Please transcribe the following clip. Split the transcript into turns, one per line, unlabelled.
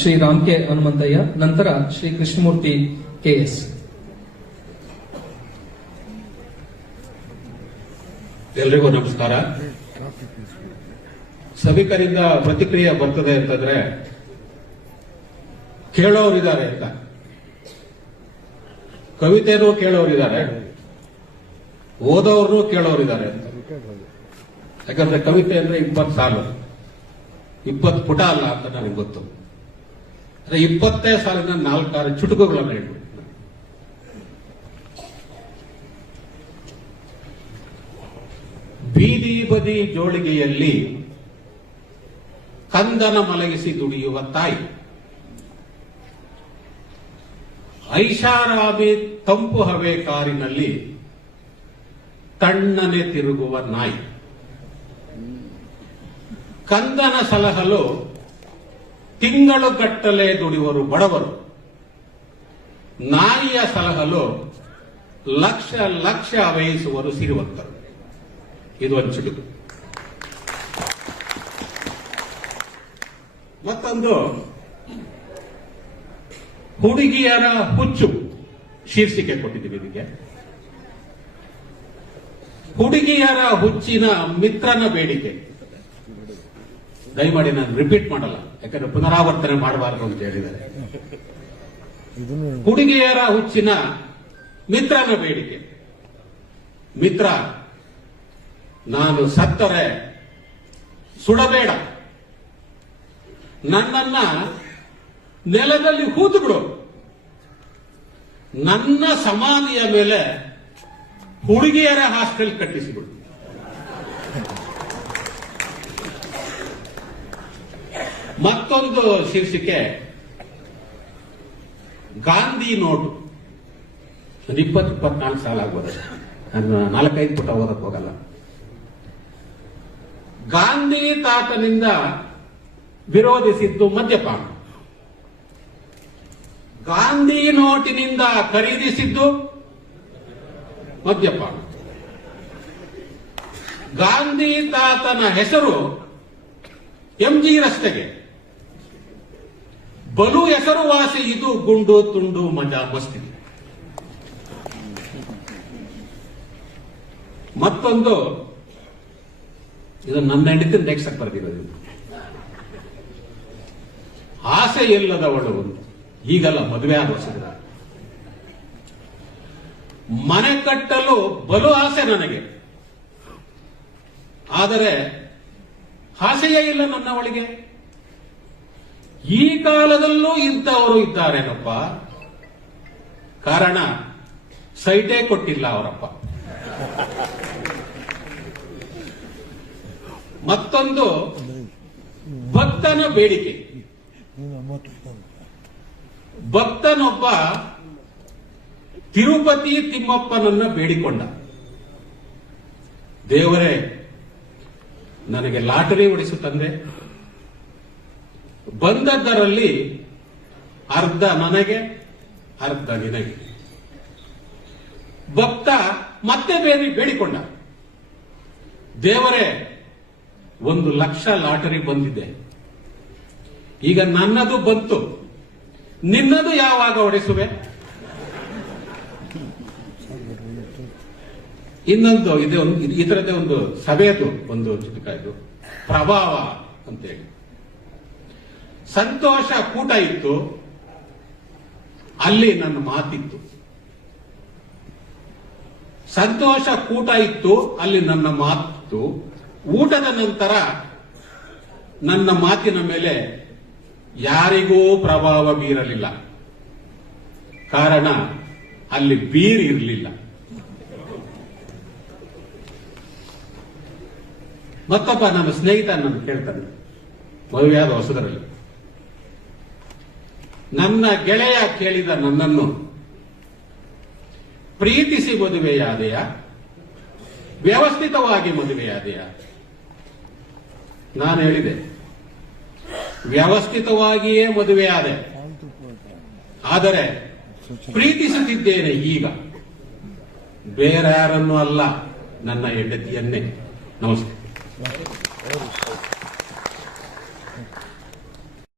Shri Ram K Hanumanthaiah, ನಂತರ Shri Krishnamurthy KS
ಎಲ್ರಿಗೂ ನಮಸ್ಕಾರ. ಸಭಿಕರಿಂದ ಪ್ರತಿಕ್ರಿಯೆ ಬರ್ತದೆ ಅಂತಂದ್ರೆ ಕೇಳೋರಿದ್ದಾರೆ ಅಂತ. ಕವಿತೆನೂ ಕೇಳೋರಿದ್ದಾರೆ, ಓದೋರ್ನು ಕೇಳೋರಿದ್ದಾರೆ ಯಾಕಂದ್ರೆ ಕವಿತೆ ಅಂದ್ರೆ ಇಪ್ಪತ್ತು ಸಾಲು. ಇಪ್ಪತ್ತು ಪುಟ ಅಲ್ಲ ಅಂತ ನನಗೆ ಗೊತ್ತು. ಅಂದ್ರೆ ಇಪ್ಪತ್ತೇ ಸಾಲಿನ ನಾಲ್ಕಾರು ಚುಟುಕುಗಳನ್ನು ಹೇಳ್ಬಿಟ್ಟು ಬೀದಿ ಬದಿ ಜೋಳಿಗೆಯಲ್ಲಿ ಕಂದನ ಮಲಗಿಸಿ ದುಡಿಯುವ ತಾಯಿ. ಐಷಾರಾಮಿ ತಂಪು ಹವೆ ಕಾರಿನಲ್ಲಿ ತಣ್ಣನೆ ತಿರುಗುವ ನಾಯಿ. ಕಂದನ ಸಲಹಲು ತಿಂಗಳುಗಟ್ಟಲೆ ದುಡಿಯುವರು ಬಡವರು. ನಾಯಿಯ ಸಲಹಲು ಲಕ್ಷ ಲಕ್ಷ ವಹಿಸುವರು ಸಿರಿವಂತರು. ಇದು ಒಂದು ಚುಟುಕು ಮತ್ತೊಂದು, ಹುಡುಗಿಯರ ಹುಚ್ಚು ಶೀರ್ಷಿಕೆ ಕೊಟ್ಟಿದ್ದೀವಿ ಇದಕ್ಕೆ. ಹುಡುಗಿಯರ ಹುಚ್ಚಿನ ಮಿತ್ರನ ಬೇಡಿಕೆ. ದಯಮಾಡಿ ನಾನು ರಿಪೀಟ್ ಮಾಡಲ್ಲ. ಯಾಕಂದ್ರೆ ಪುನರಾವರ್ತನೆ ಮಾಡಬಾರದು ಅಂತ ಹೇಳಿದ್ದಾರೆ. ಹುಡುಗಿಯರ ಹುಚ್ಚಿನ ಮಿತ್ರನ ಬೇಡಿಕೆ. ಮಿತ್ರ ನಾನು ಸತ್ತರೆ ಸುಡಬೇಡ. ನನ್ನನ್ನ ನೆಲದಲ್ಲಿ ಹೂತು ಬಿಡು. ನನ್ನ ಸಮಾಧಿಯ ಮೇಲೆ ಹುಡುಗಿಯರ ಹಾಸ್ಟೆಲ್ ಕಟ್ಟಿಸಿಬಿಡು. ಮತ್ತೊಂದು ಶೀರ್ಷಿಕೆ. ಗಾಂಧಿ ನೋಟು. ಒಂದು ಇಪ್ಪತ್ತು, ಇಪ್ಪತ್ನಾಲ್ಕು ಸಾಲ ಆಗ್ಬೋದು. ನಾನು ನಾಲ್ಕೈದು ಪುಟ ಓದಕ್ಕೆ ಹೋಗಲ್ಲ. ಗಾಂಧಿ ತಾತನಿಂದ ವಿರೋಧಿಸಿದ್ದು ಮದ್ಯಪಾನ. ಗಾಂಧಿ ನೋಟಿನಿಂದ ಖರೀದಿಸಿದ್ದು ಮದ್ಯಪಾನ. ಗಾಂಧಿ ತಾತನ ಹೆಸರು ಎಂಜಿ ರಸ್ತೆಗೆ. ಬಲು ಹೆಸರುವಾಸಿ ಇದು ಗುಂಡು, ತುಂಡು, ಮಜಾ, ಬಸ್ತಿ. ಮತ್ತೊಂದು, ಇದು ನನ್ನ ಹೆಂಡತಿ ನೆಕ್ಸ್ಟ್ ಬರ್ದಿರೋದು ಆಸೆ ಇಲ್ಲದವಳು ಈಗಲ್ಲ ಮದುವೆ ಆದ ಮನೆ ಕಟ್ಟಲು ಬಲು ಆಸೆ ನನಗೆ. ಆದರೆ, ಆಸೆಯೇ ಇಲ್ಲ ನನ್ನ ಒಳಗೆ ಈ ಕಾಲದಲ್ಲೂ ಇಂಥವರು ಇದ್ದಾರೇನಪ್ಪ? ಕಾರಣ, ಸೈಟೇ ಕೊಟ್ಟಿಲ್ಲ ಅವರಪ್ಪ. ಮತ್ತೊಂದು, ಭಕ್ತನ ಬೇಡಿಕೆ. ಭಕ್ತನೊಬ್ಬ ತಿರುಪತಿ ತಿಮ್ಮಪ್ಪನನ್ನ ಬೇಡಿಕೊಂಡ. ದೇವರೇ, ನನಗೆ ಲಾಟರಿ ಹೊಡಿಸು ತಂದೆ. ಬಂದದ್ದರಲ್ಲಿ ಅರ್ಧ ನನಗೆ ಅರ್ಧ ನಿನಗೆ. ಭಕ್ತ ಮತ್ತೆ ಬೇರೆ ಬೇಡಿಕೊಂಡ. ದೇವರೇ, ಒಂದು ಲಕ್ಷ ಲಾಟರಿ ಬಂದಿದೆ. ಈಗ ನನ್ನದು ಬಂತು. ನಿನ್ನದು ಯಾವಾಗ ಹೊಡೆಸುವೆ? ಇನ್ನೊಂದು, ಇದೆ ಒಂದು, ಈ ತರದೇ ಒಂದು ಸಭೆಯದು ಒಂದು ಚಿತ್ರಕ ಇದು ಪ್ರಭಾವ ಅಂತೇಳಿ. ಸಂತೋಷ ಕೂಟ ಇತ್ತು. ಅಲ್ಲಿ ನನ್ನ ಮಾತಿತ್ತು. ಸಂತೋಷ ಕೂಟ ಇತ್ತು, ಅಲ್ಲಿ ನನ್ನ ಮಾತಿತ್ತು. ಊಟದ ನಂತರ ನನ್ನ ಮಾತಿನ ಮೇಲೆ ಯಾರಿಗೂ ಪ್ರಭಾವ ಬೀರಲಿಲ್ಲ. ಕಾರಣ, ಅಲ್ಲಿ ಬೀರ್ ಇರಲಿಲ್ಲ ಮತ್ತೊಬ್ಬ ನನ್ನ ಸ್ನೇಹಿತ ನಾನು ಕೇಳ್ತಾನೆ. ಮದುವೆಯಾದ ಹೊಸದರಲ್ಲಿ. ನನ್ನ ಗೆಳೆಯ ಕೇಳಿದ ನನ್ನನ್ನು, ಪ್ರೀತಿಸಿ ಮದುವೆಯಾದೆಯಾ? ವ್ಯವಸ್ಥಿತವಾಗಿ ಮದುವೆಯಾದೆಯಾ? ನಾನು ಹೇಳಿದೆ, ವ್ಯವಸ್ಥಿತವಾಗಿಯೇ ಮದುವೆಯಾದೆ. ಆದರೆ ಪ್ರೀತಿಸುತ್ತಿದ್ದೇನೆ ಈಗ. ಬೇರ್ಯಾರನ್ನೂ ಅಲ್ಲ ನನ್ನ ಹೆಂಡತಿಯನ್ನೇ. ನಮಸ್ತೆ.